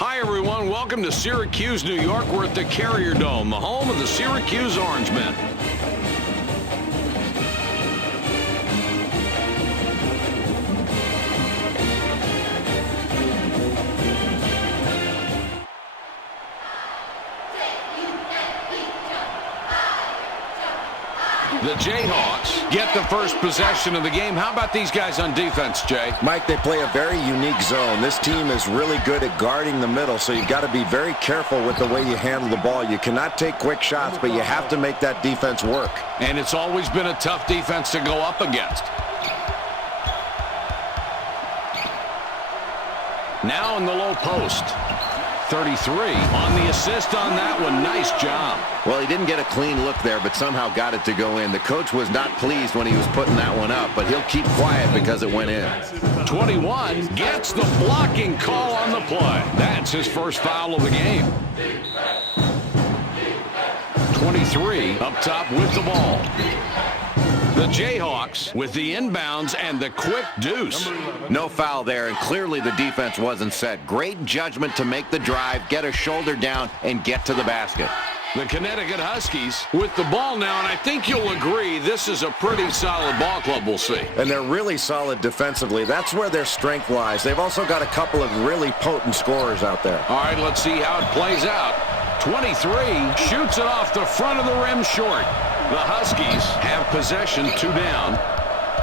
Hi, everyone. Welcome to Syracuse, New York. We're at the Carrier Dome, the home of the Syracuse Orangemen. The Jayhawks get the first possession of the game. How about these guys on defense, Jay? Mike, they play a very unique zone. This team is really good at guarding the middle, so you've got to be very careful with the way you handle the ball. You cannot take quick shots, but you have to make that defense work. And it's always been a tough defense to go up against. Now in the low post. 33 on the assist on that one. Nice job. Well, he didn't get a clean look there, but somehow got it to go in. The coach was not pleased when he was putting that one up, but he'll keep quiet because it went in. 21 gets the blocking call on the play. That's his first foul of the game. 23 up top with the ball. The Jayhawks with the inbounds and the quick deuce. No foul there, and clearly the defense wasn't set. Great judgment to make the drive, get a shoulder down, and get to the basket. The Connecticut Huskies with the ball now, and I think you'll agree this is a pretty solid ball club we'll see. And they're really solid defensively. That's where their strength lies. They've also got a couple of really potent scorers out there. All right, let's see how it plays out. 23 shoots it off the front of the rim short. The Huskies have possession, 2 down.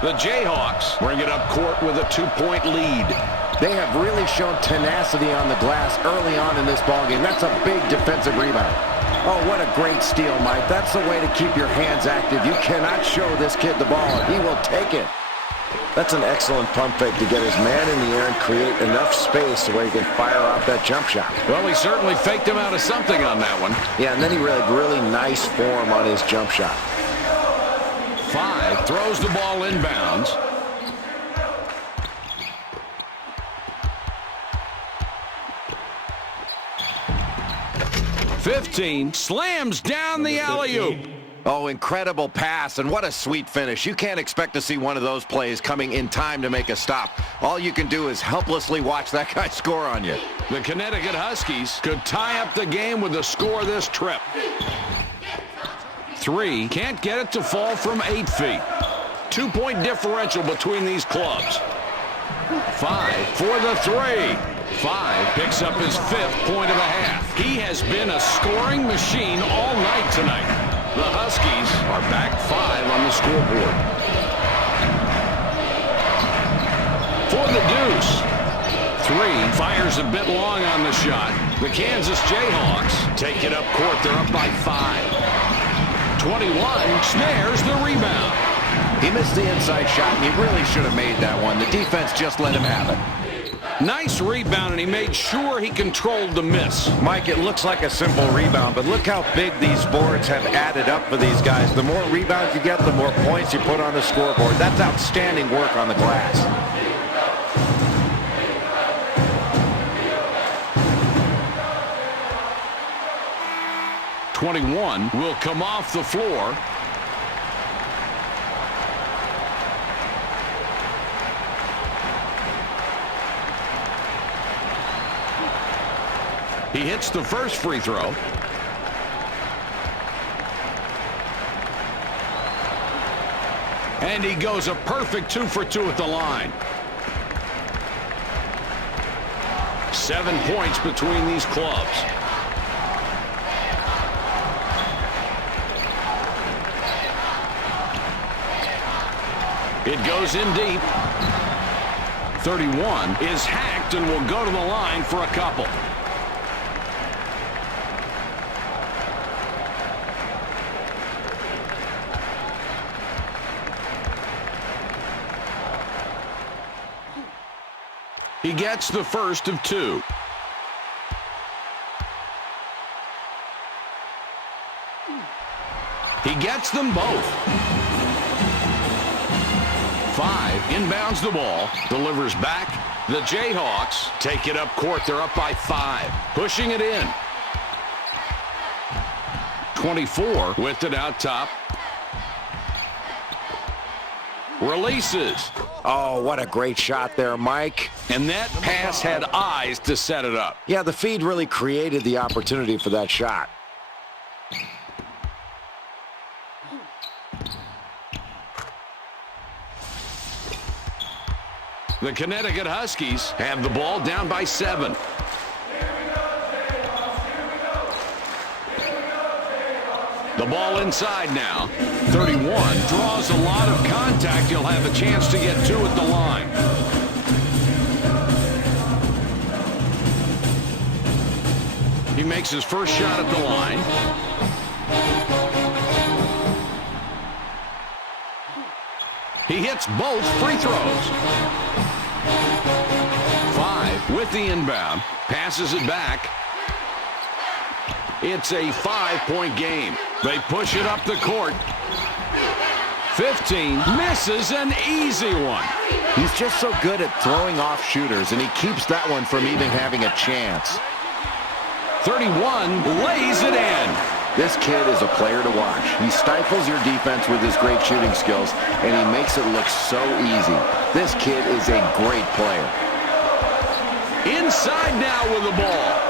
The Jayhawks bring it up court with a 2-point lead. They have really shown tenacity on the glass early on in this ballgame. That's a big defensive rebound. Oh, what a great steal, Mike. That's the way to keep your hands active. You cannot show this kid the ball. He will take it. That's an excellent pump fake to get his man in the air and create enough space where he can fire off that jump shot. Well, he certainly faked him out of something on that one. Yeah, and then he really nice form on his jump shot. 5 throws the ball inbounds. '15 slams down the alley-oop. Oh, incredible pass, and what a sweet finish. You can't expect to see one of those plays coming in time to make a stop. All you can do is helplessly watch that guy score on you. The Connecticut Huskies could tie up the game with a score this trip. 3 can't get it to fall from 8 feet. 2-point differential between these clubs. 5 for the 3. 5 picks up his 5th point of the half. He has been a scoring machine all night tonight. The Huskies are back 5 on the scoreboard. For the deuce. 3 fires a bit long on the shot. The Kansas Jayhawks take it up court. They're up by 5. 21 snares the rebound. He missed the inside shot, and he really should have made that one. The defense just let him have it. Nice rebound, and he made sure he controlled the miss. Mike, it looks like a simple rebound, but look how big these boards have added up for these guys. The more rebounds you get, the more points you put on the scoreboard. That's outstanding work on the glass. '21 will come off the floor. He hits the first free throw. And he goes a perfect 2 for 2 at the line. 7 points between these clubs. It goes in deep. 31 is hacked and will go to the line for a couple. He gets the first of 2. He gets them both. 5 inbounds the ball, delivers back. The Jayhawks take it up court. They're up by 5, pushing it in. 24 with it out top. Releases. Oh, what a great shot there, Mike. And that pass had eyes to set it up. Yeah, the feed really created the opportunity for that shot. The Connecticut Huskies have the ball down by 7. The ball inside now. 31 draws a lot of contact. He'll have a chance to get 2 at the line. He makes his first shot at the line. He hits both free throws. 5 with the inbound. Passes it back. It's a 5-point game. They push it up the court. 15 misses an easy one. He's just so good at throwing off shooters, and he keeps that one from even having a chance. 31 lays it in. This kid is a player to watch. He stifles your defense with his great shooting skills, and he makes it look so easy. This kid is a great player. Inside now with the ball.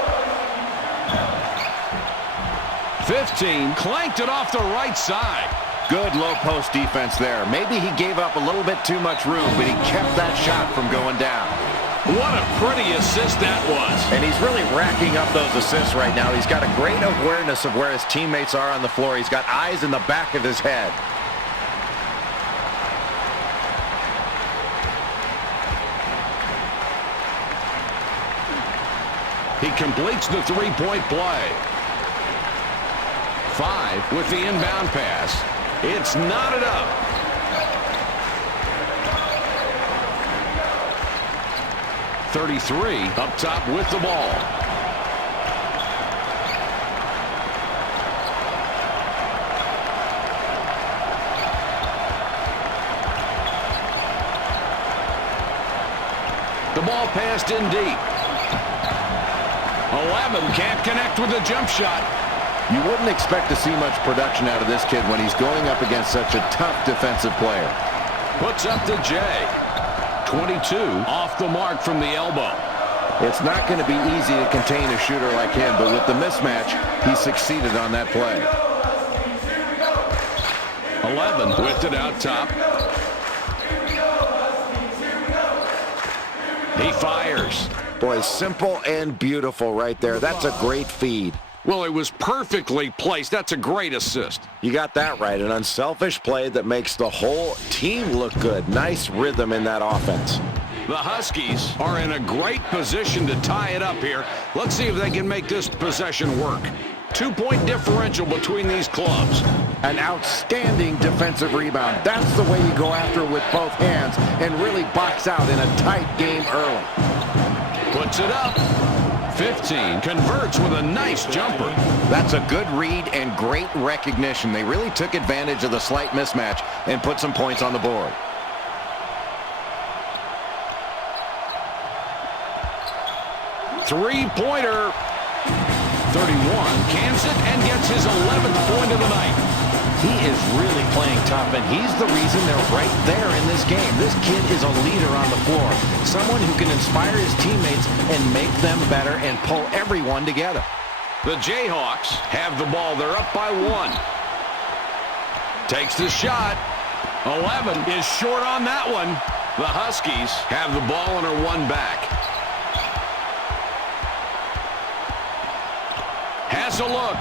15 clanked it off the right side. Good low post defense there. Maybe he gave up a little bit too much room, but he kept that shot from going down. What a pretty assist that was. And he's really racking up those assists right now. He's got a great awareness of where his teammates are on the floor. He's got eyes in the back of his head. He completes the three-point play. 5 with the inbound pass. It's knotted up. .33 up top with the ball. The ball passed in deep. 11 can't connect with a jump shot. You wouldn't expect to see much production out of this kid when he's going up against such a tough defensive player. Puts up the J. 22 off the mark from the elbow. It's not going to be easy to contain a shooter like him, but with the mismatch, he succeeded on that play. 11 whipped it out top. He fires. Boy, simple and beautiful right there. That's a great feed. Well, it was perfectly placed. That's a great assist. You got that right. An unselfish play that makes the whole team look good. Nice rhythm in that offense. The Huskies are in a great position to tie it up here. Let's see if they can make this possession work. 2-point differential between these clubs. An outstanding defensive rebound. That's the way you go after it with both hands and really box out in a tight game early. Puts it up. 15 converts with a nice jumper. That's a good read and great recognition. They really took advantage of the slight mismatch and put some points on the board. Three-pointer. 31 cans it and gets his 11th point of the night. He is really playing tough, and he's the reason they're right there in this game. This kid is a leader on the floor, someone who can inspire his teammates and make them better and pull everyone together. The Jayhawks have the ball. They're up by 1. Takes the shot. 11 is short on that one. The Huskies have the ball and are 1 back. Has a look.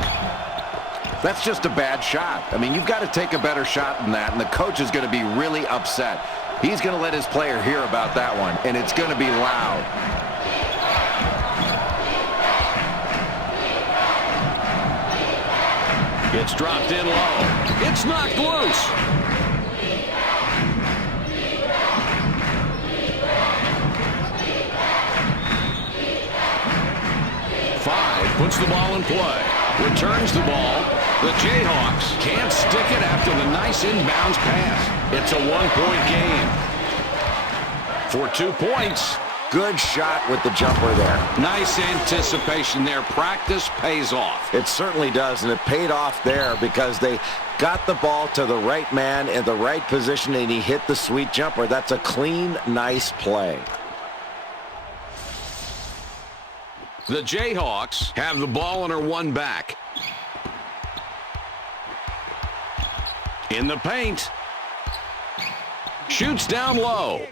That's just a bad shot. I mean, you've got to take a better shot than that, and the coach is going to be really upset. He's going to let his player hear about that one, and it's going to be loud. It's dropped in low. It's knocked loose. Puts the ball in play. Returns the ball. The Jayhawks can't stick it after the nice inbounds pass. It's a 1-point game. For 2 points, good shot with the jumper there. Nice anticipation there. Practice pays off. It certainly does, and it paid off there because they got the ball to the right man in the right position, and he hit the sweet jumper. That's a clean, nice play. The Jayhawks have the ball and are one back. In the paint. Shoots down low.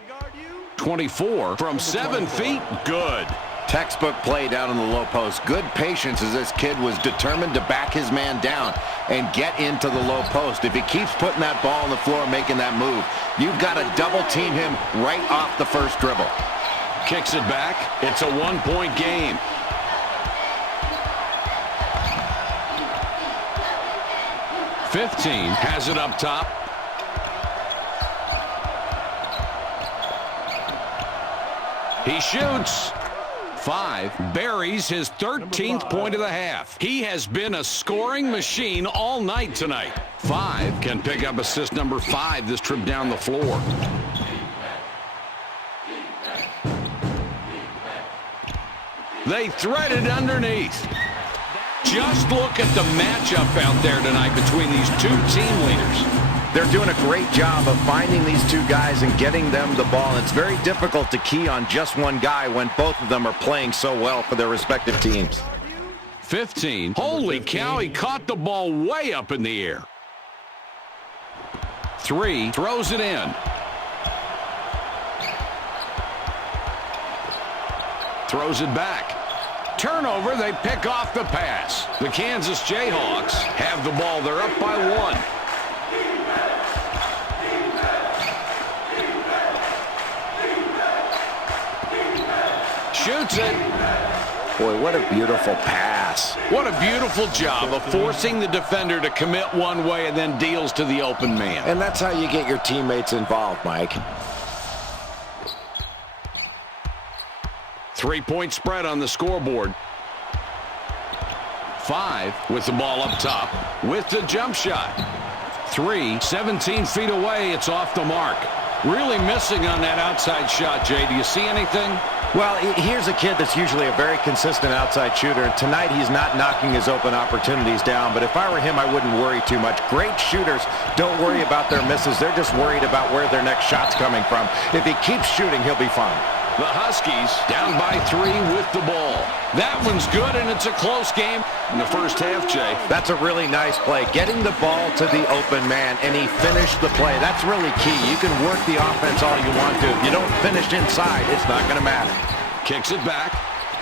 24 from 7 feet. Good. Textbook play down in the low post. Good patience as this kid was determined to back his man down and get into the low post. If he keeps putting that ball on the floor, making that move, you've got to double team him right off the first dribble. Kicks it back. It's a one-point game. .15 has it up top. He shoots. 5 buries his 13th point of the half. He has been a scoring machine all night tonight. 5 can pick up assist number 5 this trip down the floor. They thread it underneath. Just look at the matchup out there tonight between these two team leaders. They're doing a great job of finding these two guys and getting them the ball. It's very difficult to key on just one guy when both of them are playing so well for their respective teams. 15. Holy cow, he caught the ball way up in the air. 3, throws it in. Throws it back. Turnover, they pick off the pass. The Kansas Jayhawks have the ball. They're up by 1. Shoots it. Boy, what a beautiful pass. What a beautiful job of forcing the defender to commit one way and then deals to the open man. And that's how you get your teammates involved, Mike. 3-point spread on the scoreboard. 5 with the ball up top with the jump shot. 3, 17 feet away. It's off the mark. Really missing on that outside shot, Jay. Do you see anything? Well, here's a kid that's usually a very consistent outside shooter, and tonight he's not knocking his open opportunities down, but if I were him, I wouldn't worry too much. Great shooters don't worry about their misses. They're just worried about where their next shot's coming from. If he keeps shooting, he'll be fine. The Huskies down by 3 with the ball. That one's good, and it's a close game in the first half, Jay. That's a really nice play. Getting the ball to the open man, and he finished the play. That's really key. You can work the offense all you want to. If you don't finish inside, it's not going to matter. Kicks it back.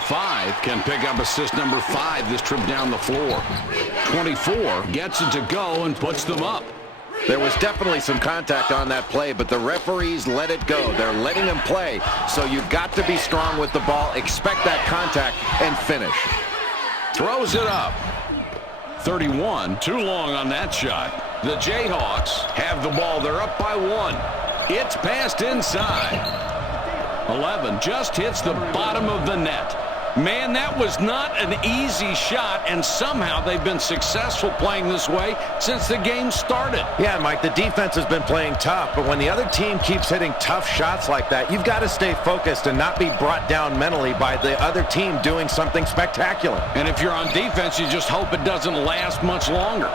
5 can pick up assist number 5 this trip down the floor. 24 gets it to go and puts them up. There was definitely some contact on that play, but the referees let it go. They're letting him play, so you've got to be strong with the ball, expect that contact, and finish. Throws it up. 31, too long on that shot. The Jayhawks have the ball. They're up by 1. It's passed inside. 11 just hits the bottom of the net. Man, that was not an easy shot, and somehow they've been successful playing this way since the game started. Yeah, Mike, the defense has been playing tough, but when the other team keeps hitting tough shots like that, you've got to stay focused and not be brought down mentally by the other team doing something spectacular. And if you're on defense, you just hope it doesn't last much longer.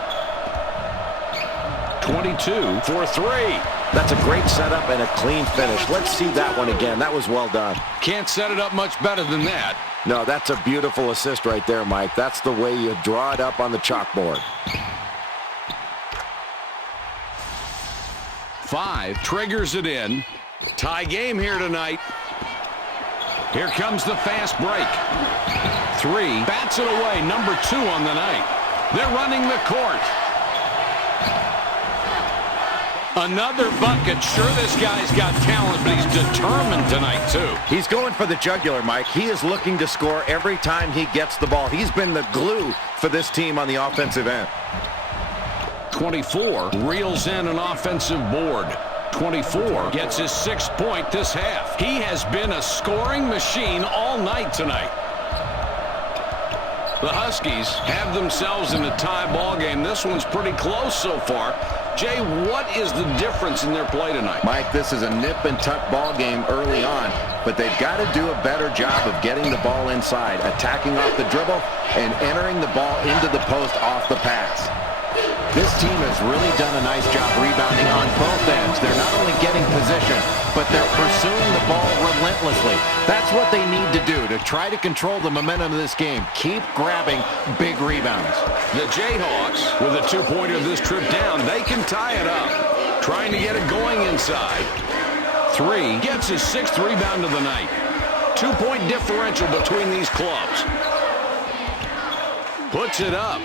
22 for 3. That's a great setup and a clean finish. Let's see that one again. That was well done. Can't set it up much better than that. No, that's a beautiful assist right there, Mike. That's the way you draw it up on the chalkboard. 5 triggers it in. Tie game here tonight. Here comes the fast break. 3 bats it away. Number 2 on the night. They're running the court. Another bucket. Sure, this guy's got talent, but he's determined tonight, too. He's going for the jugular, Mike. He is looking to score every time he gets the ball. He's been the glue for this team on the offensive end. 24 reels in an offensive board. 24 gets his 6th point this half. He has been a scoring machine all night tonight. The Huskies have themselves in a tie ball game. This one's pretty close so far. Jay, what is the difference in their play tonight? Mike, this is a nip-and-tuck ball game early on, but they've got to do a better job of getting the ball inside, attacking off the dribble, and entering the ball into the post off the pass. This team has really done a nice job rebounding on both ends. They're not only getting position, but they're pursuing the ball relentlessly. That's what they need to do to try to control the momentum of this game. Keep grabbing big rebounds. The Jayhawks, with a two-pointer this trip down, they can tie it up. Trying to get it going inside. 3 gets his 6th rebound of the night. 2-point differential between these clubs. Puts it up.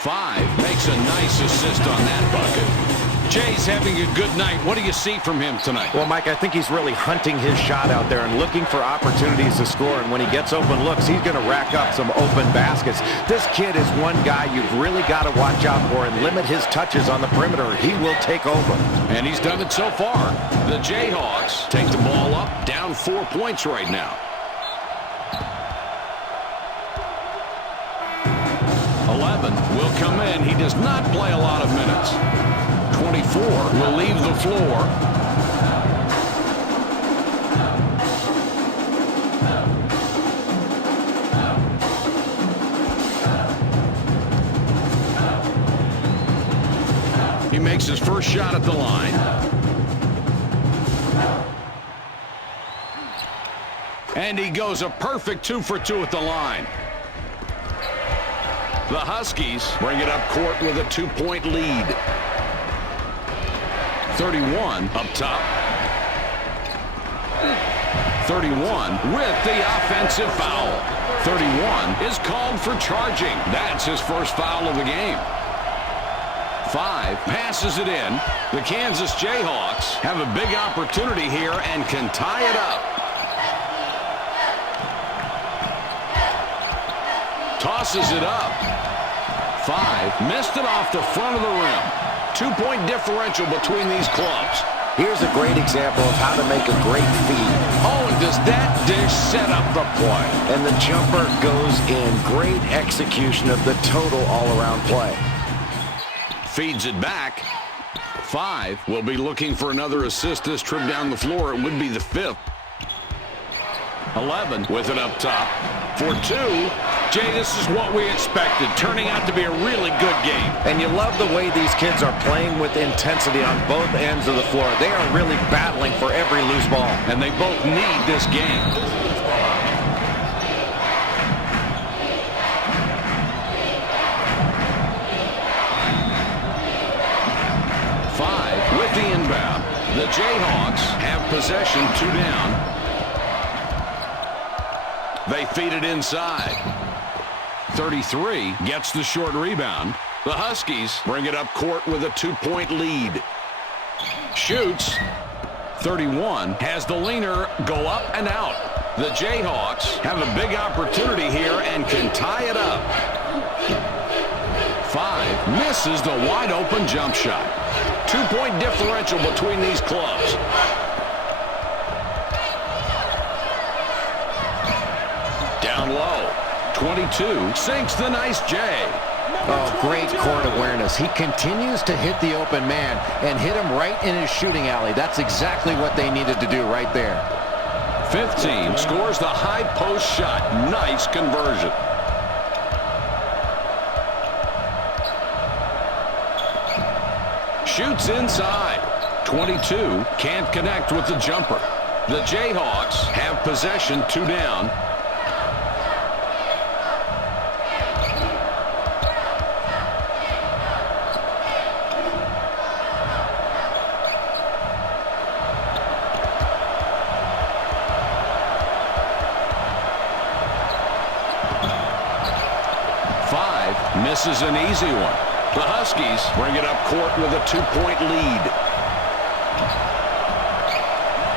5 makes a nice assist on that bucket. Jay's having a good night. What do you see from him tonight? Well, Mike, I think he's really hunting his shot out there and looking for opportunities to score. And when he gets open looks, he's going to rack up some open baskets. This kid is one guy you've really got to watch out for and limit his touches on the perimeter. He will take over. And he's done it so far. The Jayhawks take the ball up, down 4 points right now. 11 will come in. He does not play a lot of minutes. 24 will leave the floor. He makes his first shot at the line. And he goes a perfect 2 for 2 at the line. The Huskies bring it up court with a 2-point lead. 31 up top. 31 with the offensive foul. 31 is called for charging. That's his first foul of the game. 5 passes it in. The Kansas Jayhawks have a big opportunity here and can tie it up. Tosses it up. 5 missed it off the front of the rim. 2-point differential between these clubs. Here's a great example of how to make a great feed. Oh, and does that dish set up the play? And the jumper goes in. Great execution of the total all-around play. Feeds it back. 5 will be looking for another assist this trip down the floor. It would be the 5th. 11 with it up top. For 2. Jay, this is what we expected, turning out to be a really good game. And you love the way these kids are playing with intensity on both ends of the floor. They are really battling for every loose ball. And they both need this game. With the inbound, the Jayhawks have possession, 2 down. They feed it inside. 33 gets the short rebound. The Huskies bring it up court with a 2-point lead. Shoots. 31 has the leaner go up and out. The Jayhawks have a big opportunity here and can tie it up. 5 misses the wide open jump shot. 2-point differential between these clubs. Down low. 22 sinks the nice J. Oh, great court awareness. He continues to hit the open man and hit him right in his shooting alley. That's exactly what they needed to do right there. 15 scores the high post shot. Nice conversion. Shoots inside. 22 can't connect with the jumper. The Jayhawks have possession, 2 down. This is an easy one. The Huskies bring it up court with a 2-point lead.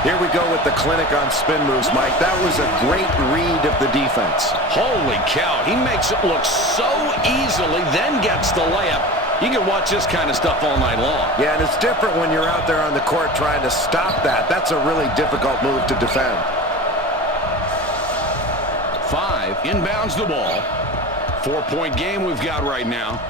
Here we go with the clinic on spin moves, Mike. That was a great read of the defense. Holy cow. He makes it look so easily, then gets the layup. You can watch this kind of stuff all night long. Yeah, and it's different when you're out there on the court trying to stop that. That's a really difficult move to defend. 5 inbounds the ball. 4-point game we've got right now.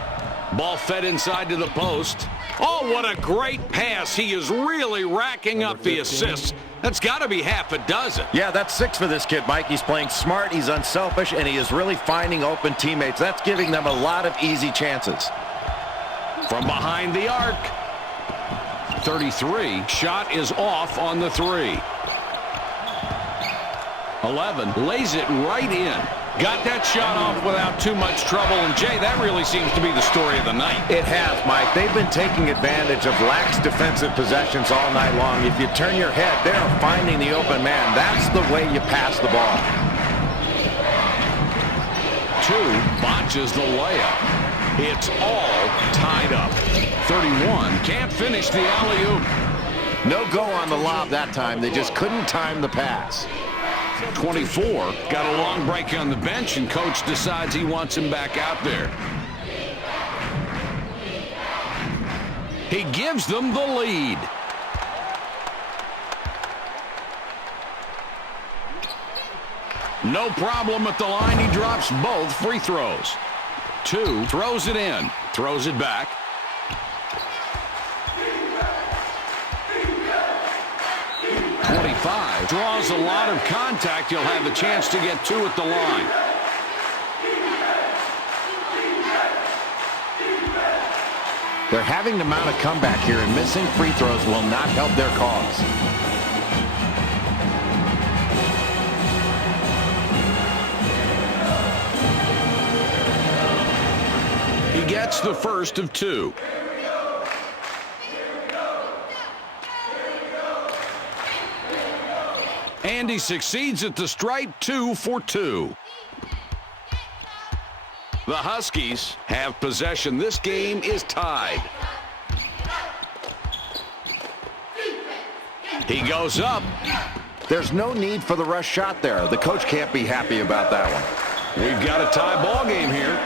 Ball fed inside to the post. Oh, what a great pass. He is really racking up the assists. That's got to be half a dozen. Yeah, that's 6 for this kid, Mike. He's playing smart, he's unselfish, and he is really finding open teammates. That's giving them a lot of easy chances. From behind the arc. 33. Shot is off on the 3. 11 lays it right in. Got that shot off without too much trouble. And, Jay, that really seems to be the story of the night. It has, Mike. They've been taking advantage of lax defensive possessions all night long. If you turn your head, they're finding the open man. That's the way you pass the ball. 2 botches the layup. It's all tied up. 31 can't finish the alley-oop. No go on the lob that time. They just couldn't time the pass. 24 got a long break on the bench, and coach decides he wants him back out there. He gives them the lead. No problem at the line. He drops both free throws. 2 throws it in, throws it back. Draws a lot of contact. He'll have a chance to get 2 at the line. They're having to mount a comeback here, and missing free throws will not help their cause. He gets the first of 2. And he succeeds at the stripe. 2 for 2. The Huskies have possession. This game is tied. He goes up. There's no need for the rush shot there. The coach can't be happy about that one. We've got a tie ball game here.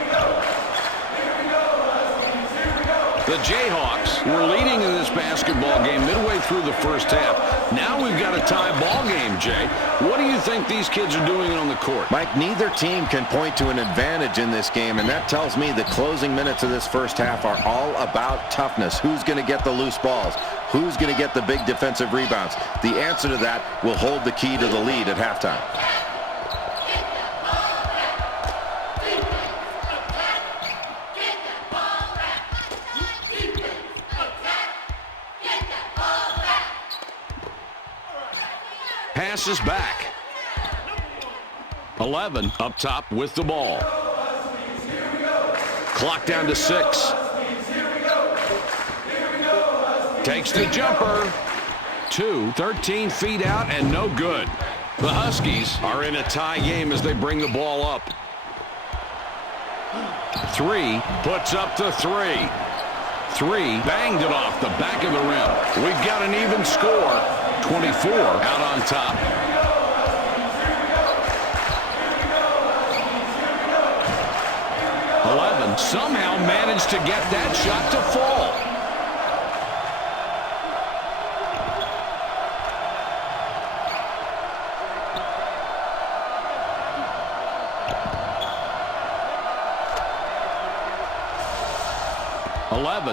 The Jayhawks were leading in this basketball game midway through the first half. Now we've got a tie ball game, Jay. What do you think these kids are doing on the court? Mike, neither team can point to an advantage in this game, and that tells me the closing minutes of this first half are all about toughness. Who's going to get the loose balls? Who's going to get the big defensive rebounds? The answer to that will hold the key to the lead at halftime. Passes back. 11 up top with the ball. Clock down to 6. Takes the jumper. 13 feet out and no good. The Huskies are in a tie game as they bring the ball up. 3 puts up the 3. 3 banged it off the back of the rim. We've got an even score. 24 out on top. Somehow managed to get that shot to fall.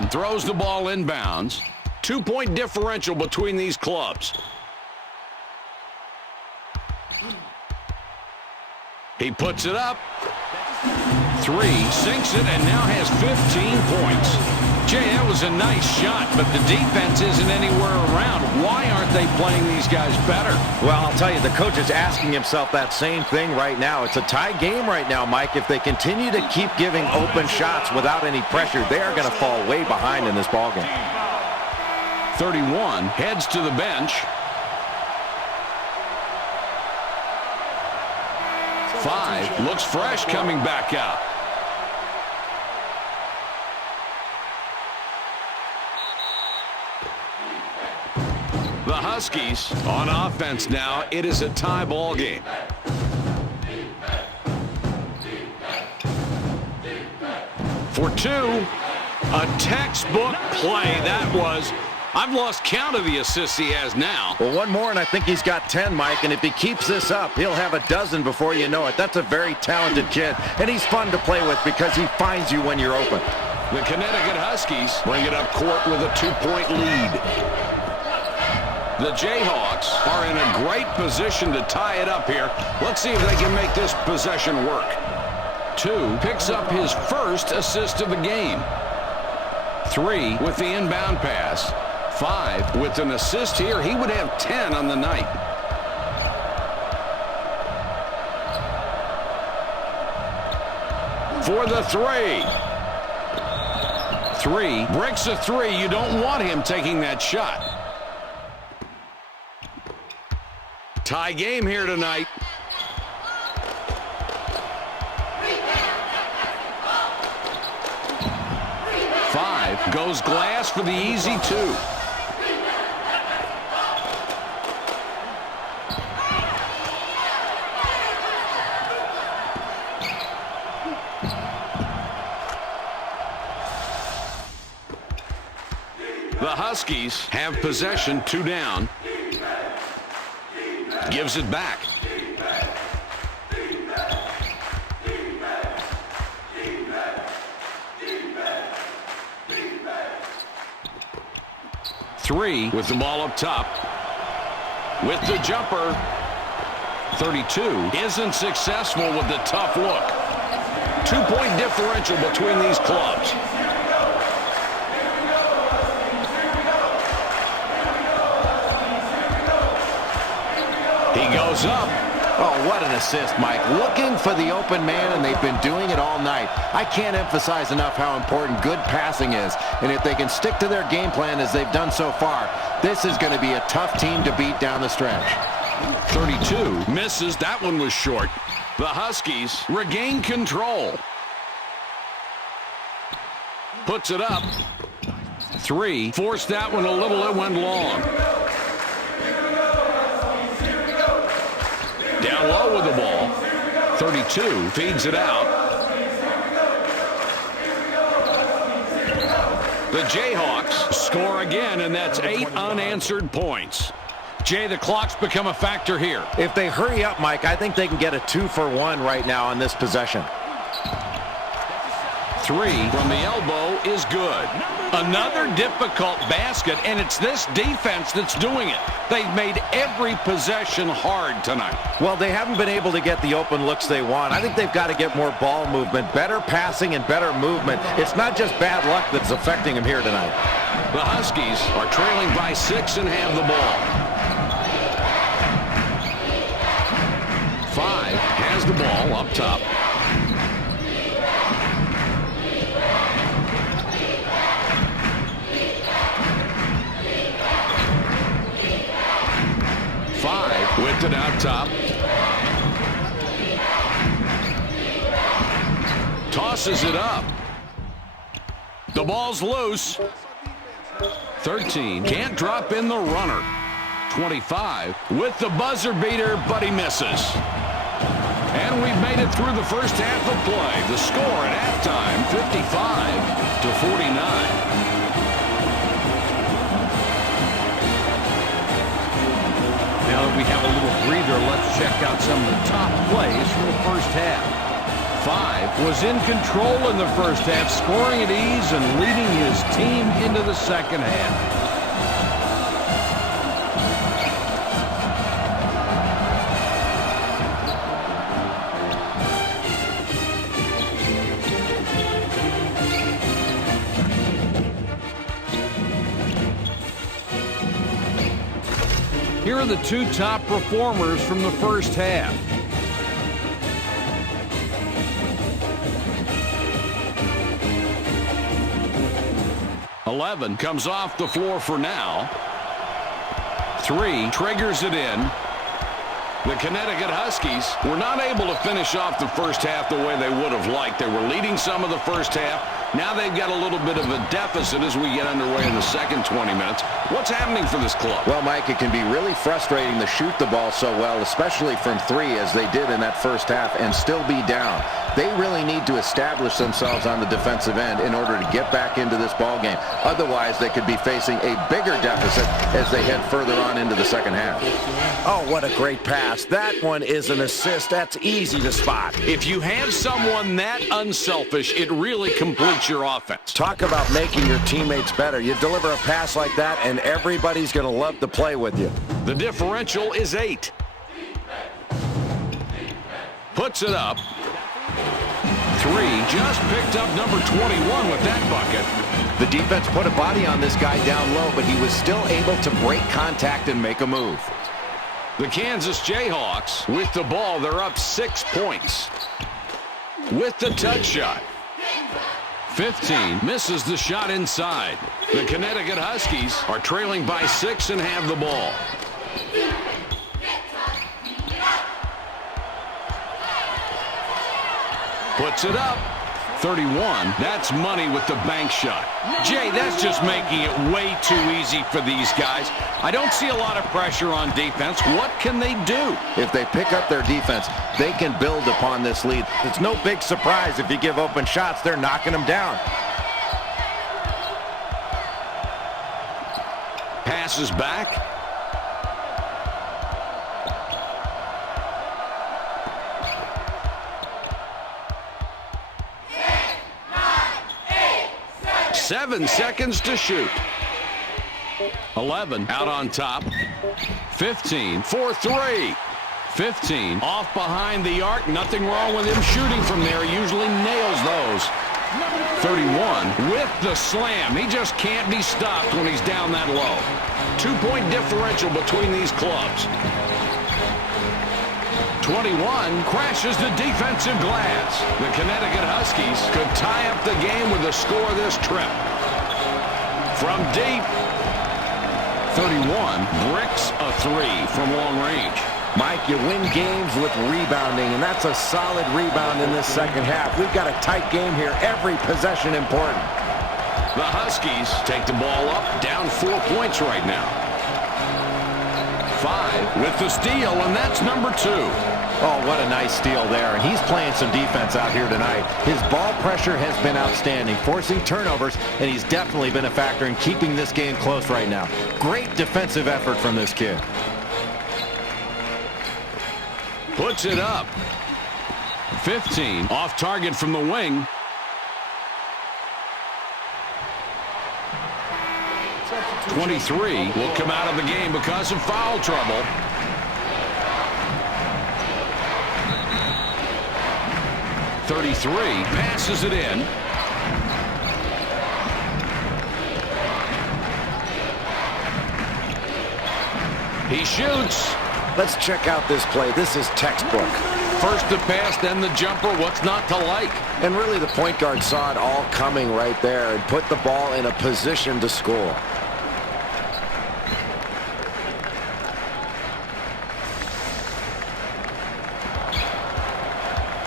Throws the ball inbounds. 2-point differential between these clubs. He puts it up. 3, sinks it, and now has 15 points. Jay, that was a nice shot, but the defense isn't anywhere around. Why aren't they playing these guys better? Well, I'll tell you, the coach is asking himself that same thing right now. It's a tie game right now, Mike. If they continue to keep giving open shots without any pressure, they are going to fall way behind in this ballgame. 31 heads to the bench. 5 looks fresh coming back out. The Huskies on offense now. It is a tie ball game. For 2, a textbook play. That was I've lost count of the assists he has now. Well, one more, and I think he's got 10, Mike. And if he keeps this up, he'll have a dozen before you know it. That's a very talented kid, and he's fun to play with because he finds you when you're open. The Connecticut Huskies bring it up court with a 2-point lead. The Jayhawks are in a great position to tie it up here. Let's see if they can make this possession work. 2 picks up his first assist of the game. 3 with the inbound pass. 5 with an assist here. He would have 10 on the night. For the 3. 3 breaks a 3. You don't want him taking that shot. Tie game here tonight. Goes glass for the easy 2. The Huskies have possession, 2 down. Gives it back. Three with the ball up top. With the jumper. 32 isn't successful with the tough look. 2-point differential between these clubs. He goes up. Oh, what an assist, Mike. Looking for the open man, and they've been doing it all night. I can't emphasize enough how important good passing is. And if they can stick to their game plan as they've done so far, this is going to be a tough team to beat down the stretch. 32 misses. That one was short. The Huskies regain control. Puts it up. 3 forced that one a little. It went long. Down low with the ball. 32 feeds it out. The Jayhawks score again, and that's 8 unanswered points. Jay, the clock's become a factor here. If they hurry up, Mike, I think they can get a 2-for-1 right now on this possession. 3 from the elbow is good. Another difficult basket, and it's this defense that's doing it. They've made every possession hard tonight. Well, they haven't been able to get the open looks they want. I think they've got to get more ball movement, better passing and better movement. It's not just bad luck that's affecting them here tonight. The Huskies are trailing by 6 and have the ball. 5 has the ball up top. Whipped it out top. Tosses it up. The ball's loose. 13 can't drop in the runner. 25 with the buzzer beater, but he misses. And we've made it through the first half of play. The score at halftime, 55-49. Now that we have a little breather, let's check out some of the top plays from the first half. 5 was in control in the first half, scoring at ease and leading his team into the second half. Here are the 2 top performers from the first half. .11 comes off the floor for now. 3 triggers it in. The Connecticut Huskies were not able to finish off the first half the way they would have liked. They were leading some of the first half. Now they've got a little bit of a deficit as we get underway in the second 20 minutes. What's happening for this club? Well, Mike, it can be really frustrating to shoot the ball so well, especially from three, as they did in that first half, and still be down. They really need to establish themselves on the defensive end in order to get back into this ball game. Otherwise, they could be facing a bigger deficit as they head further on into the second half. Oh, what a great pass. That one is an assist. That's easy to spot. If you have someone that unselfish, it really completes your offense. Talk about making your teammates better. You deliver a pass like that, and everybody's going to love to play with you. The differential is 8. Puts it up. 3, just picked up number 21 with that bucket. The defense put a body on this guy down low, but he was still able to break contact and make a move. The Kansas Jayhawks with the ball, they're up 6 points. With the touch shot. 15 misses the shot inside. The Connecticut Huskies are trailing by 6 and have the ball. Puts it up. 31. That's money with the bank shot. Jay, that's just making it way too easy for these guys. I don't see a lot of pressure on defense. What can they do? If they pick up their defense, they can build upon this lead. It's no big surprise if you give open shots, they're knocking them down. Passes back. Seven seconds to shoot. 11 out on top. 15 for 3. 15 off behind the arc. Nothing wrong with him shooting from there. Usually nails those. 31 with the slam. He just can't be stopped when he's down that low. 2-point differential between these clubs. 21 crashes the defensive glass. The Connecticut Huskies could tie up the game with a score this trip. From deep, 31 bricks a 3 from long range. Mike, you win games with rebounding, and that's a solid rebound in this second half. We've got a tight game here. Every possession important. The Huskies take the ball up, down 4 points right now. 5 with the steal, and that's number 2. Oh, what a nice steal there. And he's playing some defense out here tonight. His ball pressure has been outstanding, forcing turnovers, and he's definitely been a factor in keeping this game close right now. Great defensive effort from this kid. Puts it up. 15 off target from the wing. .23 will come out of the game because of foul trouble. .33 passes it in. He shoots. Let's check out this play. This is textbook. First the pass, then the jumper. What's not to like? And really the point guard saw it all coming right there and put the ball in a position to score.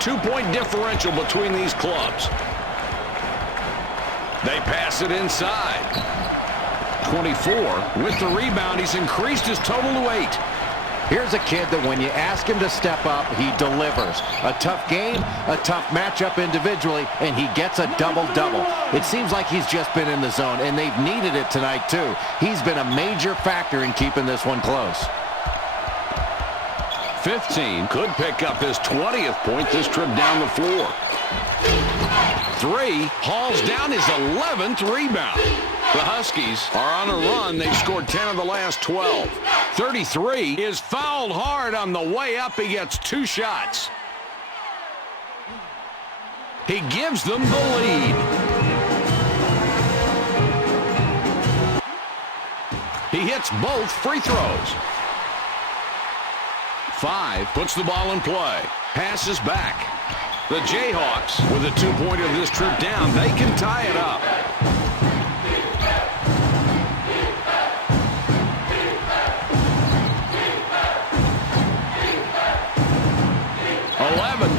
Two-point differential between these clubs. They pass it inside. 24 with the rebound. He's increased his total to 8. Here's a kid that when you ask him to step up, he delivers. A tough game, a tough matchup individually, and he gets a double-double. It seems like he's just been in the zone, and they've needed it tonight, too. He's been a major factor in keeping this one close. 15 could pick up his 20th point this trip down the floor. 3 hauls down his 11th rebound. The Huskies are on a run. They've scored 10 of the last 12. 33 is fouled hard on the way up. He gets 2 shots. He gives them the lead. He hits both free throws. 5 puts the ball in play. Passes back. The Jayhawks, with a 2-pointer this trip down, they can tie it up.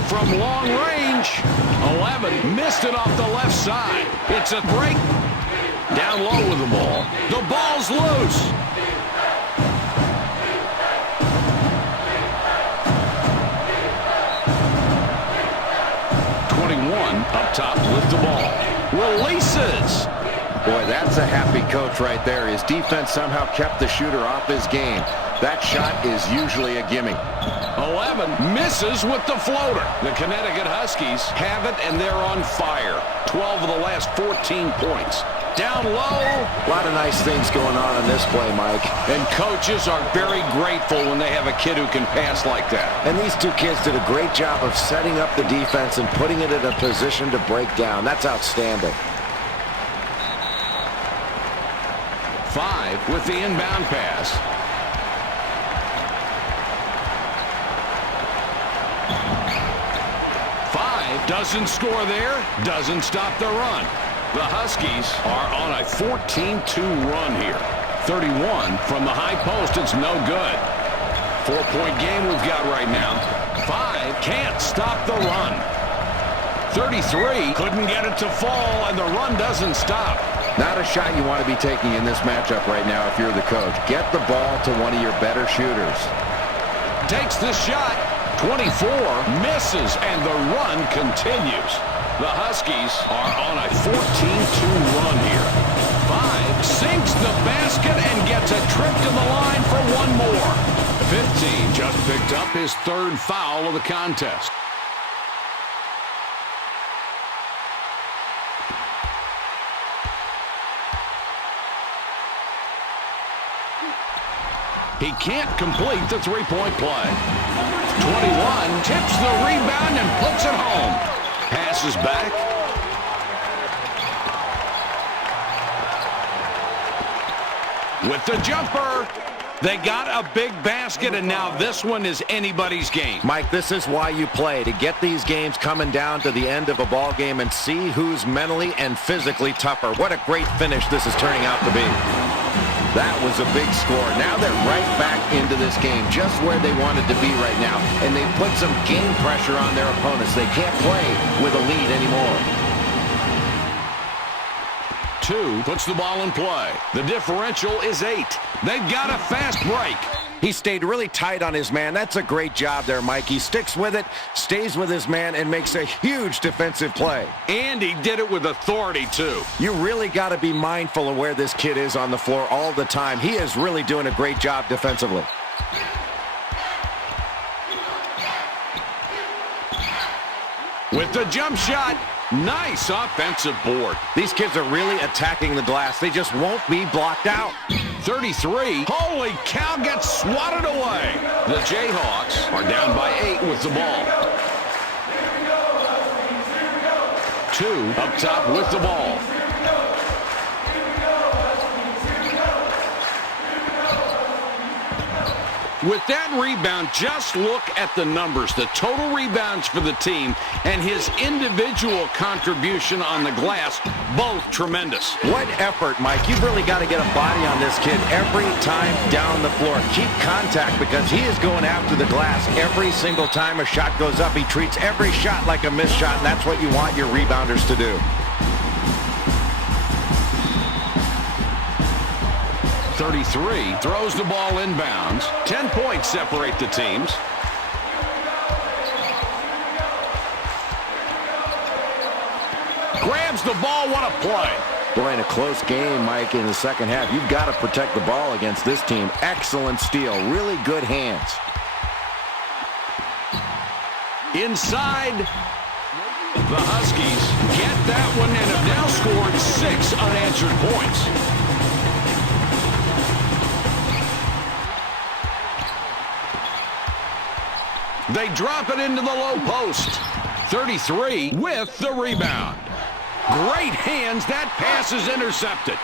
From long range. 11 missed it off the left side. side. It's a break. Down low with the ball. The ball's loose. Up top with the ball. Releases. Boy, that's a happy coach right there. His defense somehow kept the shooter off his game. That shot is usually a gimme. 11 misses with the floater. The Connecticut Huskies have it, and they're on fire. 12 of the last 14 points. Down low. A lot of nice things going on in this play, Mike. And coaches are very grateful when they have a kid who can pass like that. And these two kids did a great job of setting up the defense and putting it in a position to break down. That's outstanding. 5 with the inbound pass. Doesn't score there, doesn't stop the run. The Huskies are on a 14-2 run here. 31 from the high post, it's no good. 4-point game we've got right now. 5 can't stop the run. 33 couldn't get it to fall, and the run doesn't stop. Not a shot you want to be taking in this matchup right now if you're the coach. Get the ball to one of your better shooters. Takes the shot. 24 misses, and the run continues. The Huskies are on a 14-2 run here. 5 sinks the basket and gets a trip to the line for one more. 15 just picked up his third foul of the contest. He can't complete the three-point play. 21 tips the rebound and puts it home. Passes back. With the jumper. They got a big basket, and now this one is anybody's game. Mike, this is why you play, to get these games coming down to the end of a ball game and see who's mentally and physically tougher. What a great finish this is turning out to be. That was a big score. Now they're right back into this game, just where they wanted to be right now. And they put some game pressure on their opponents. They can't play with a lead anymore. 2 puts the ball in play. The differential is 8. They've got a fast break. He stayed really tight on his man. That's a great job there, Mike. He sticks with it, stays with his man, and makes a huge defensive play. And he did it with authority, too. You really got to be mindful of where this kid is on the floor all the time. He is really doing a great job defensively. With the jump shot. Nice offensive board. These kids are really attacking the glass. They just won't be blocked out. 33. Holy cow, gets swatted away. The Jayhawks are down by 8 with the ball. 2 up top with the ball. With that rebound, just look at the numbers. The total rebounds for the team and his individual contribution on the glass, both tremendous. What effort, Mike. You've really got to get a body on this kid every time down the floor. Keep contact because he is going after the glass every single time a shot goes up. He treats every shot like a missed shot, and that's what you want your rebounders to do. 33 throws the ball inbounds. 10 points separate the teams. Grabs the ball. What a play. Boy, in a close game, Mike, in the second half, you've got to protect the ball against this team. Excellent steal. Really good hands. Inside. The Huskies get that one and have now scored 6 unanswered points. They drop it into the low post. 33 with the rebound. Great hands. That pass is intercepted.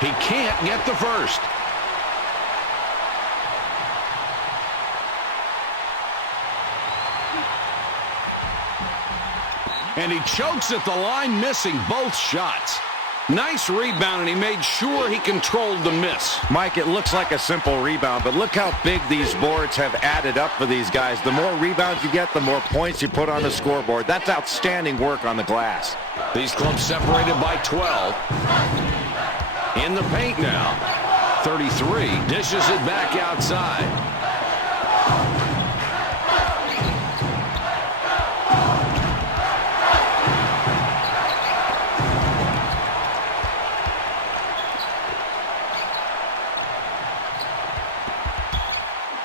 He can't get the first. And he chokes at the line, missing both shots. Nice rebound, and he made sure he controlled the miss. Mike, it looks like a simple rebound, but look how big these boards have added up for these guys. The more rebounds you get, the more points you put on the scoreboard. That's outstanding work on the glass. These clubs separated by 12. In the paint now. 33. Dishes it back outside.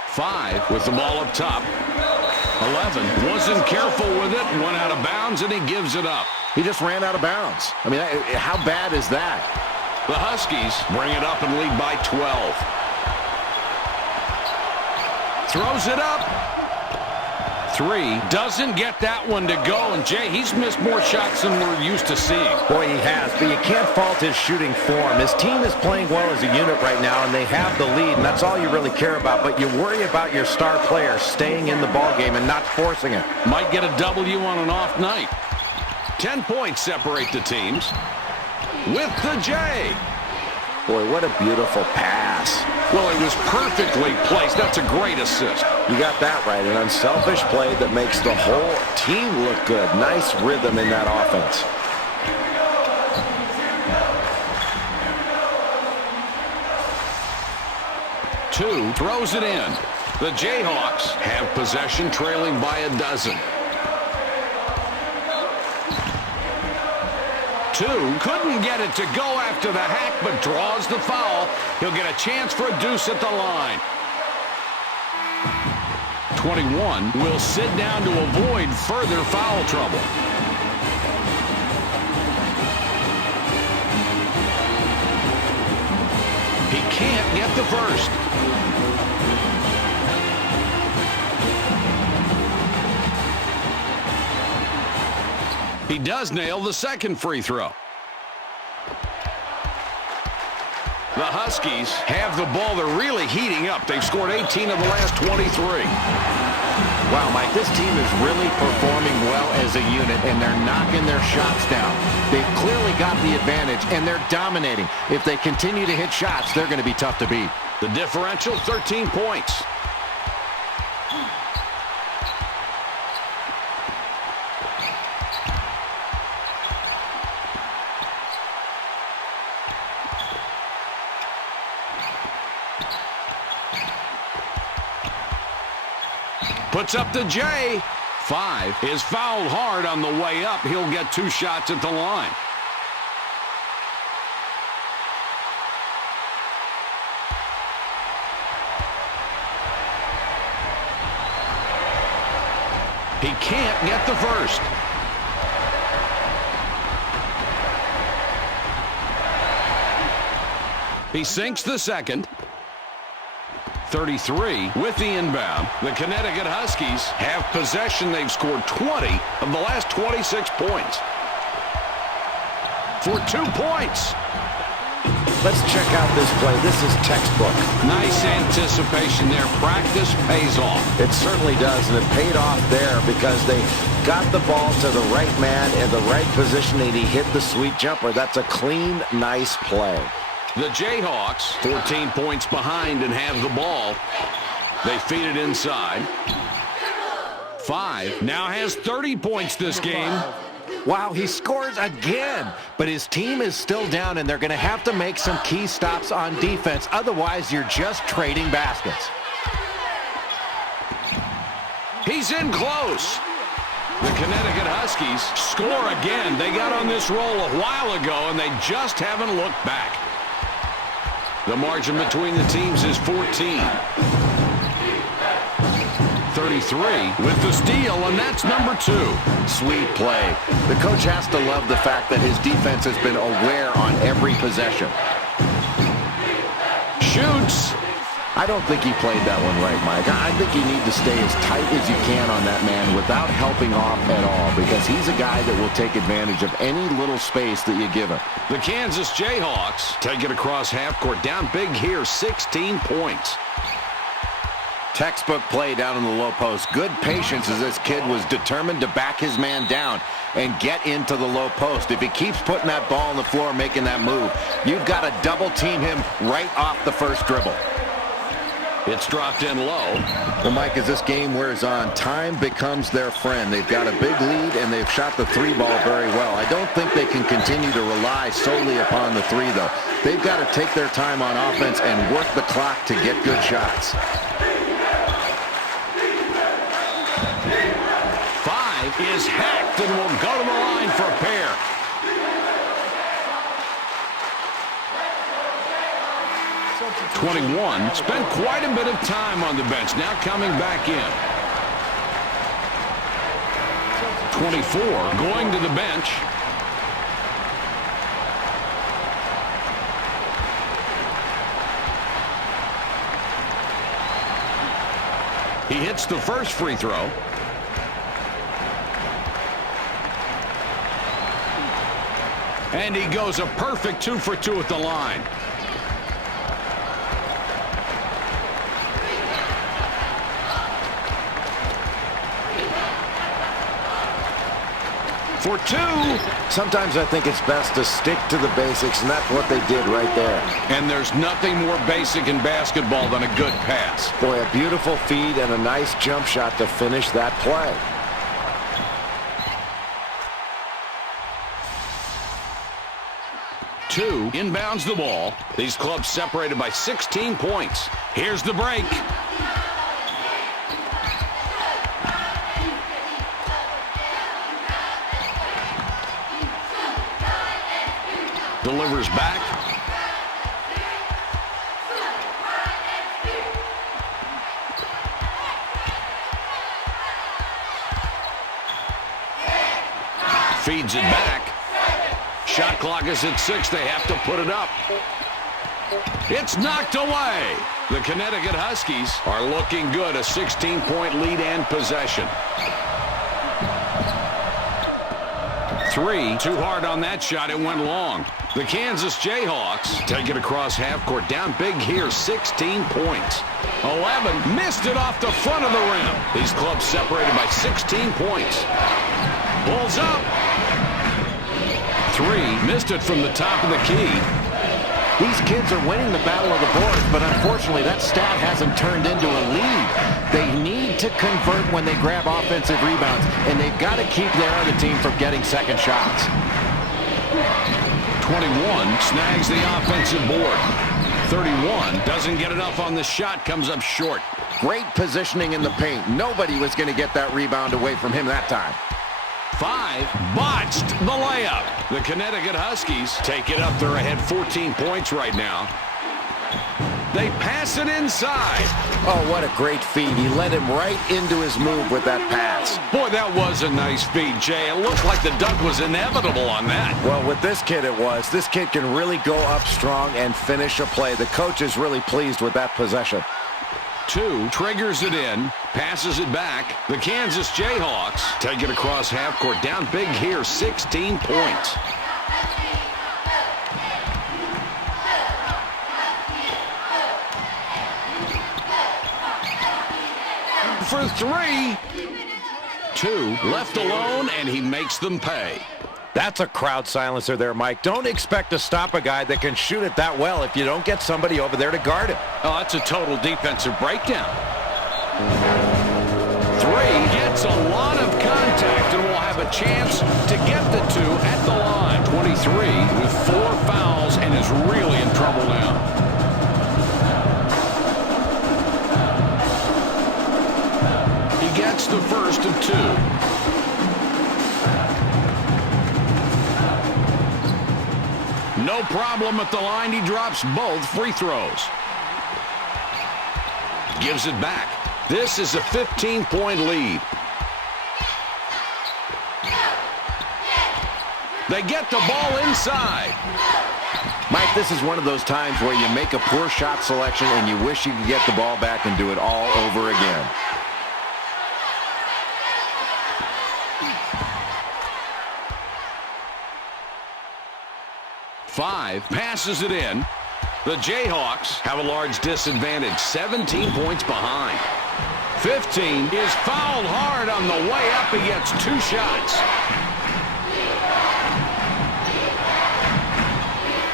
Five with the ball up top. 11 wasn't careful with it, went out of bounds, and he gives it up. He just ran out of bounds. I mean, how bad is that? The Huskies bring it up and lead by 12. Throws it up. 3. Doesn't get that one to go. And, Jay, he's missed more shots than we're used to seeing. Boy, he has, but you can't fault his shooting form. His team is playing well as a unit right now, and they have the lead, and that's all you really care about. But you worry about your star player staying in the ballgame and not forcing it. Might get a W on an off night. 10 points separate the teams. With the J. Boy, what a beautiful pass. Well, it was perfectly placed. That's a great assist. You got that right. An unselfish play that makes the whole team look good. Nice rhythm in that offense. Two throws it in. The Jayhawks have possession, trailing by a dozen. 2 couldn't get it to go after the hack, but draws the foul. He'll get a chance for a deuce at the line. 21 will sit down to avoid further foul trouble. He can't get the first. He does nail the second free throw. The Huskies have the ball. They're really heating up. They've scored 18 of the last 23. Wow, Mike, this team is really performing well as a unit, and they're knocking their shots down. They've clearly got the advantage, and they're dominating. If they continue to hit shots, they're going to be tough to beat. The differential, 13 points. Puts up the J. 5 is fouled hard on the way up. He'll get 2 shots at the line. He can't get the first. He sinks the second. 33 with the inbound. The Connecticut Huskies have possession. They've scored 20 of the last 26 points. For 2 points. Let's check out this play. This is textbook. Nice anticipation there. Practice pays off. It certainly does, and it paid off there because they got the ball to the right man in the right position, and he hit the sweet jumper. That's a clean, nice play. The Jayhawks, 14 points behind and have the ball. They feed it inside. 5 now has 30 points this game. Wow, he scores again. But his team is still down, and they're going to have to make some key stops on defense. Otherwise, you're just trading baskets. He's in close. The Connecticut Huskies score again. They got on this roll a while ago, and they just haven't looked back. The margin between the teams is 14. 33 with the steal, and that's number 2. Sweet play. The coach has to love the fact that his defense has been aware on every possession. Shoots. I don't think he played that one right, Mike. I think you need to stay as tight as you can on that man without helping off at all, because he's a guy that will take advantage of any little space that you give him. The Kansas Jayhawks take it across half court. Down big here, 16 points. Textbook play down in the low post. Good patience as this kid was determined to back his man down and get into the low post. If he keeps putting that ball on the floor, making that move, you've got to double team him right off the first dribble. It's dropped in low. Well, Mike, as this game wears on, time becomes their friend. They've got a big lead, and they've shot the three ball very well. I don't think they can continue to rely solely upon the three, though. They've got to take their time on offense and work the clock to get good shots. 5 is hacked and will go to the line for a pair. .21 spent quite a bit of time on the bench, now coming back in. 24 going to the bench. He hits the first free throw. And he goes a perfect 2 for 2 at the line. For 2. Sometimes I think it's best to stick to the basics, and that's what they did right there. And there's nothing more basic in basketball than a good pass. Boy, a beautiful feed and a nice jump shot to finish that play. Two inbounds the ball. These clubs separated by 16 points. Here's the break. Delivers back. Feeds it back. Shot clock is at 6. They have to put it up. It's knocked away. The Connecticut Huskies are looking good. A 16-point lead and possession. 3. Too hard on that shot. It went long. The Kansas Jayhawks take it across half court. Down big here. 16 points. 11. Missed it off the front of the rim. These clubs separated by 16 points. Pulls up. 3. Missed it from the top of the key. These kids are winning the battle of the boards, but unfortunately that stat hasn't turned into a lead. They need to convert when they grab offensive rebounds, and they've got to keep their other team from getting second shots. 21 snags the offensive board. 31 doesn't get enough on the shot, comes up short. Great positioning in the paint. Nobody was going to get that rebound away from him that time. 5 botched the layup. The Connecticut Huskies take it up. They're ahead 14 points right now. They pass it inside. Oh, what a great feed. He led him right into his move with that pass. Boy, that was a nice feed, Jay. It looked like the dunk was inevitable on that. Well, with this kid it was. This kid can really go up strong and finish a play. The coach is really pleased with that possession. 2 triggers it in, passes it back. The Kansas Jayhawks take it across half court. Down big here, 16 points. For 3. 2 left alone, and he makes them pay. That's a crowd silencer there, Mike. Don't expect to stop a guy that can shoot it that well if you don't get somebody over there to guard him. Oh, that's a total defensive breakdown. 3 gets a lot of contact and will have a chance to get the 2 at the line. 23 with 4 fouls and is really in trouble now. He gets the first of 2. No problem at the line. He drops both free throws. Gives it back. This is a 15-point lead. They get the ball inside. Mike, this is one of those times where you make a poor shot selection and you wish you could get the ball back and do it all over again. Five passes it in. The Jayhawks have a large disadvantage, 17 points behind. 15 is fouled hard on the way up. He gets 2 shots.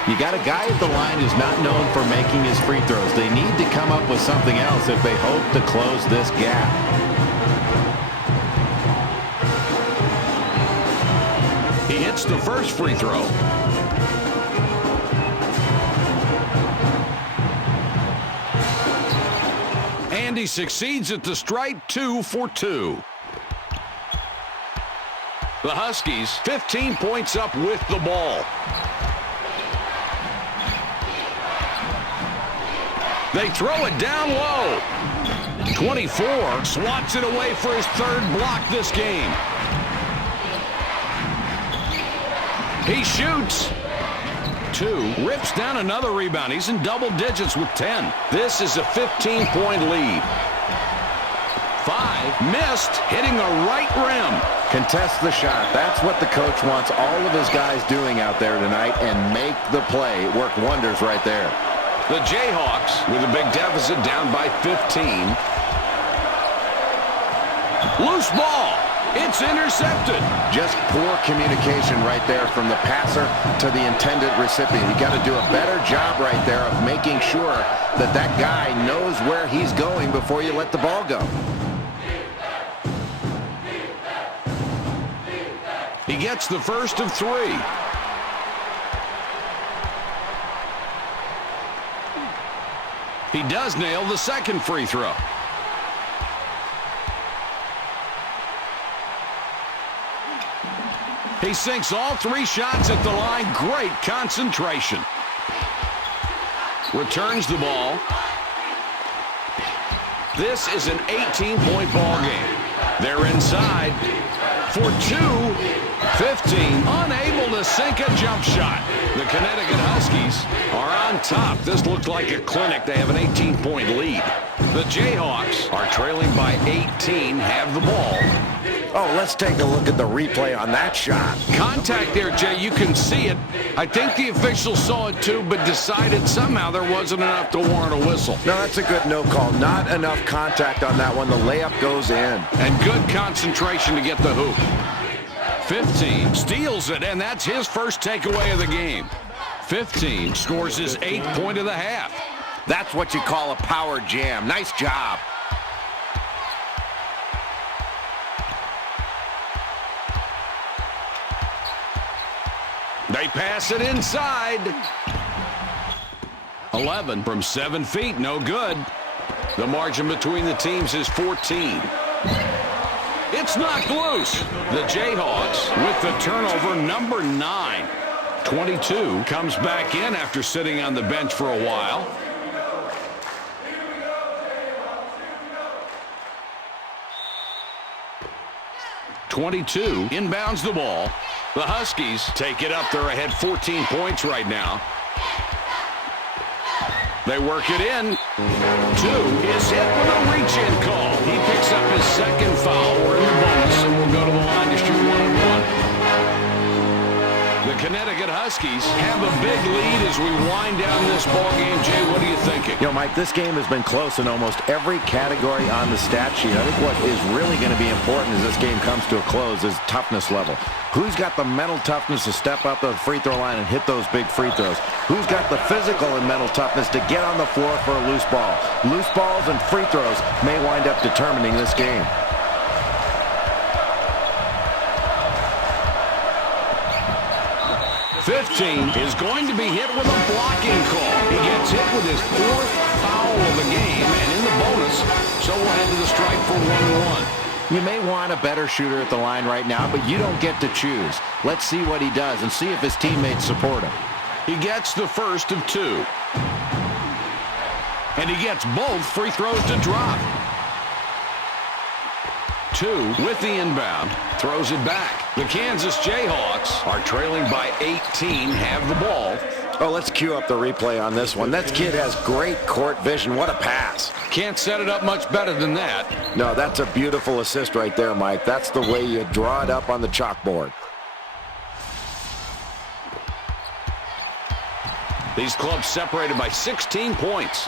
You got a guy at the line who's not known for making his free throws. They need to come up with something else if they hope to close this gap. He hits the first free throw. And he succeeds at the strike, 2 for 2. The Huskies 15 points up with the ball. They throw it down low. 24 swats it away for his third block this game. He shoots. 2 rips down another rebound. He's in double digits with 10. This is a 15-point lead. 5 missed, hitting the right rim. Contest the shot. That's what the coach wants all of his guys doing out there tonight, and make the play. It worked wonders right there. The Jayhawks with a big deficit, down by 15. Loose ball. It's intercepted. Just poor communication right there from the passer to the intended recipient. You got to do a better job right there of making sure that that guy knows where he's going before you let the ball go. He gets the first of 3. He does nail the second free throw. He sinks all 3 shots at the line. Great concentration. Returns the ball. This is an 18-point ball game. They're inside for 2. 15, unable to sink a jump shot. The Connecticut Huskies are on top. This looked like a clinic. They have an 18-point lead. The Jayhawks are trailing by 18, have the ball. Oh, let's take a look at the replay on that shot. Contact there, Jay. You can see it. I think the officials saw it too, but decided somehow there wasn't enough to warrant a whistle. No, that's a good no call. Not enough contact on that one. The layup goes in. And good concentration to get the hoop. 15 steals it, and that's his first takeaway of the game. 15 scores his 8th point of the half. That's what you call a power jam. Nice job. They pass it inside. 11 from 7 feet, no good. The margin between the teams is 14. It's knocked loose. The Jayhawks with the turnover, number 9. 22 comes back in after sitting on the bench for a while. .22 inbounds the ball. The Huskies take it up. They're ahead 14 points right now. They work it in. 2 is hit with a reach-in call. He picks up his second foul. We're in the bonus, and we'll go to the line to shoot 1-and-1. The Connecticut Huskies have a big lead as we wind down this ball game. Jay, what are you thinking? You know, Mike, this game has been close in almost every category on the stat sheet. I think what is really going to be important as this game comes to a close is toughness level. Who's got the mental toughness to step up to the free throw line and hit those big free throws? Who's got the physical and mental toughness to get on the floor for a loose ball? Loose balls and free throws may wind up determining this game. .15 is going to be hit with a blocking call. He gets hit with his 4th foul of the game and in the bonus, so we'll head to the strike for 1-1. You may want a better shooter at the line right now, but you don't get to choose. Let's see what he does and see if his teammates support him. He gets the first of 2. And he gets both free throws to drop. 2 with the inbound. Throws it back. The Kansas Jayhawks are trailing by 18, have the ball. Oh, let's cue up the replay on this one. That kid has great court vision. What a pass. Can't set it up much better than that. No, that's a beautiful assist right there, Mike. That's the way you draw it up on the chalkboard. These clubs separated by 16 points.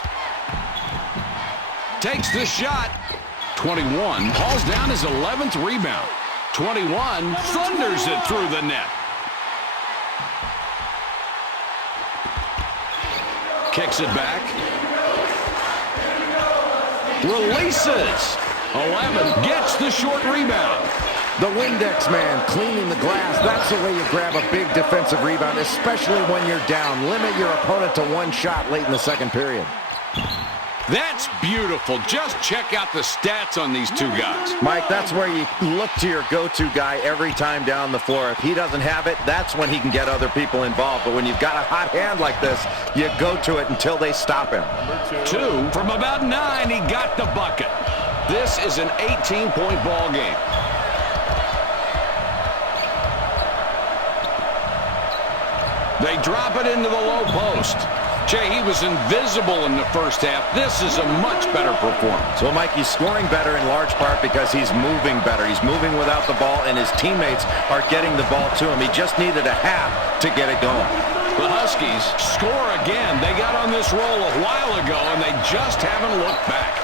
Takes the shot. 21 hauls down his 11th rebound. 21 thunders it through the net. Kicks it back. Releases. 11 gets the short rebound. The Windex man cleaning the glass. That's the way you grab a big defensive rebound, especially when you're down. Limit your opponent to one shot late in the second period. That's beautiful. Just check out the stats on these two guys. Mike, that's where you look to your go-to guy every time down the floor. If he doesn't have it, that's when he can get other people involved. But when you've got a hot hand like this, you go to it until they stop him. 2 from about 9. He got the bucket. This is an 18-point ball game. They drop it into the low post. Jay, he was invisible in the first half. This is a much better performance. Well, Mike, he's scoring better in large part because he's moving better. He's moving without the ball, and his teammates are getting the ball to him. He just needed a half to get it going. The Huskies score again. They got on this roll a while ago, and they just haven't looked back.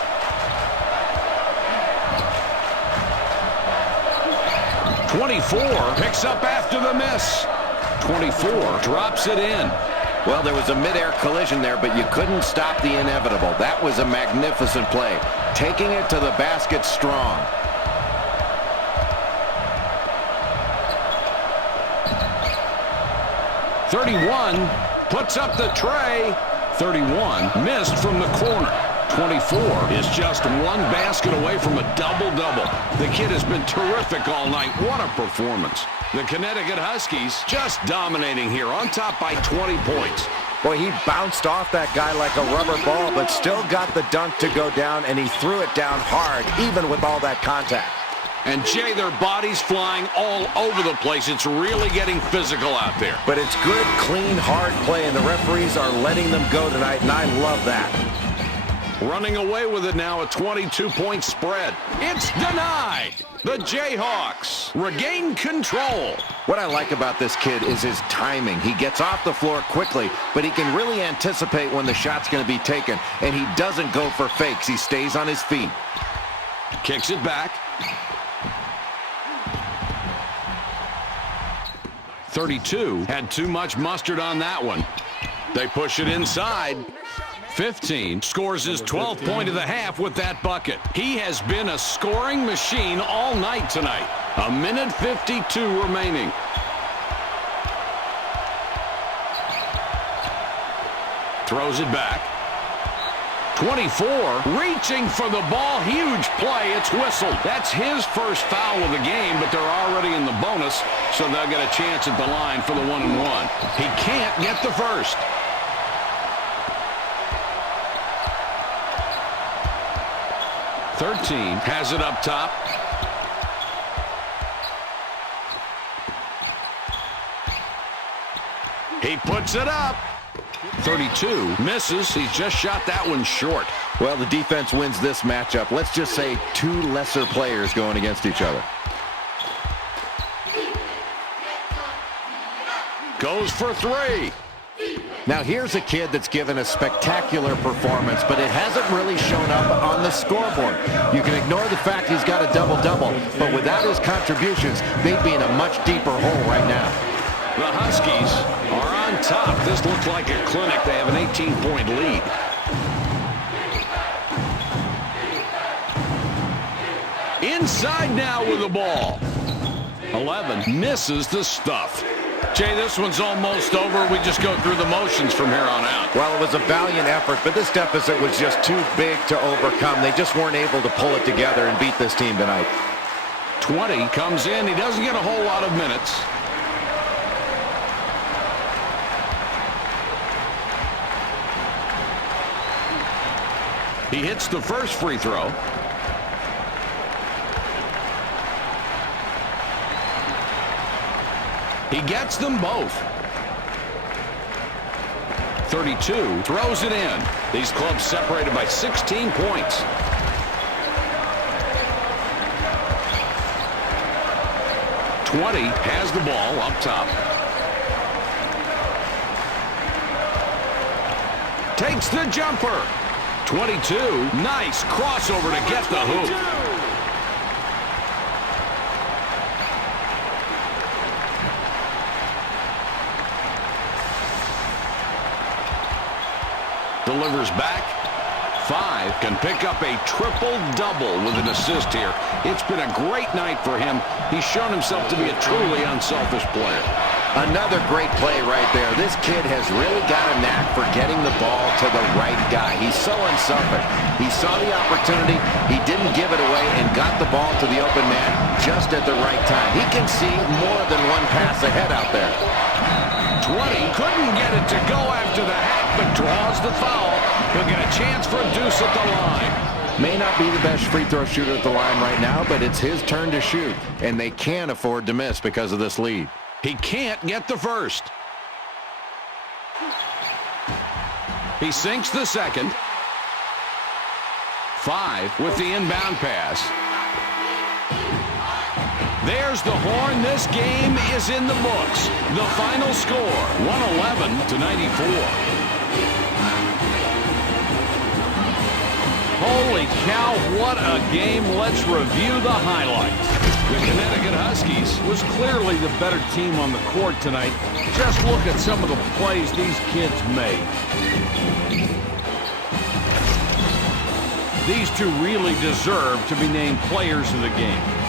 .24 picks up after the miss. 24 drops it in. Well, there was a mid-air collision there, but you couldn't stop the inevitable. That was a magnificent play. Taking it to the basket strong. .31 puts up the tray. 31 missed from the corner. 24 is just one basket away from a double-double. The kid has been terrific all night. What a performance. The Connecticut Huskies just dominating here, on top by 20 points. Boy, he bounced off that guy like a rubber ball, but still got the dunk to go down, and he threw it down hard, even with all that contact. And, Jay, their bodies flying all over the place. It's really getting physical out there. But it's good, clean, hard play, and the referees are letting them go tonight, and I love that. Running away with it now, a 22-point spread. It's denied. The Jayhawks regain control. What I like about this kid is his timing. He gets off the floor quickly, but he can really anticipate when the shot's going to be taken, and he doesn't go for fakes. He stays on his feet. Kicks it back. 32 had too much mustard on that one. They push it inside. 15 scores his 12th point of the half with that bucket. He has been a scoring machine all night tonight. A minute 52 remaining. Throws it back. 24 reaching for the ball. Huge play. It's whistled. That's his first foul of the game, but they're already in the bonus, so they'll get a chance at the line for the 1-and-1. He can't get the first. .13 has it up top. He puts it up. 32 misses. He's just shot that one short. Well, the defense wins this matchup. Let's just say two lesser players going against each other. Goes for 3. Now, here's a kid that's given a spectacular performance, but it hasn't really shown up on the scoreboard. You can ignore the fact he's got a double-double, but without his contributions, they'd be in a much deeper hole right now. The Huskies are on top. This looks like a clinic. They have an 18-point lead. Inside now with the ball. 11 misses the stuff. Jay, this one's almost over. We just go through the motions from here on out. Well, it was a valiant effort, but this deficit was just too big to overcome. They just weren't able to pull it together and beat this team tonight. 20 comes in. He doesn't get a whole lot of minutes. He hits the first free throw. He gets them both. 32 throws it in. These clubs separated by 16 points. .20 has the ball up top. Takes the jumper. 22, nice crossover to get the hoop. Delivers back. 5 can pick up a triple-double with an assist here. It's been a great night for him. He's shown himself to be a truly unselfish player. Another great play right there. This kid has really got a knack for getting the ball to the right guy. He's so unselfish. He saw the opportunity, he didn't give it away, and got the ball to the open man just at the right time. He can see more than one pass ahead out there. 20, couldn't get it to go after the hack, but draws the foul. He'll get a chance for a deuce at the line. May not be the best free throw shooter at the line right now, but it's his turn to shoot, and they can't afford to miss because of this lead. He can't get the first. He sinks the second. 5 with the inbound pass. There's the horn. This game is in the books. The final score, 111-94. Holy cow, what a game. Let's review the highlights. The Connecticut Huskies Was clearly the better team on the court tonight. Just look at some of the plays these kids made. These two really deserve to be named players of the game.